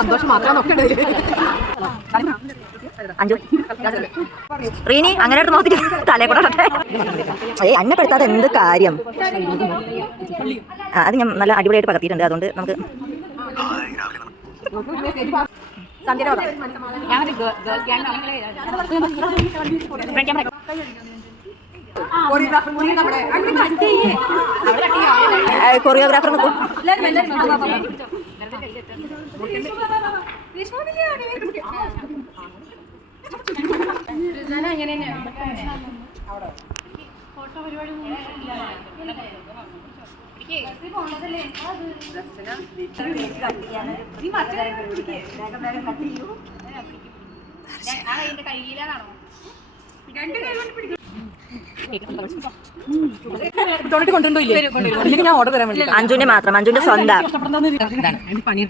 സന്തോഷം മാത്രമൊക്കെ അഞ്ചു റീനി അങ്ങനെ നോക്കി തലേ കൂടെ അന്നപ്പെടുത്താതെ എന്ത് കാര്യം. അത് ഞാൻ നല്ല അടിപൊളിയായിട്ട് പകർത്തിയിട്ടുണ്ട്. അതുകൊണ്ട് നമുക്ക് കൊറിയോഗ്രാഫർ നിൽക്കും. ഫോട്ടോ പരിപാടി ഞാൻ ഓർഡർ തരാൻ വേണ്ടി അഞ്ജുവിന്റെ മാത്രം, അഞ്ജുവിന്റെ സ്വന്തം. പനീർ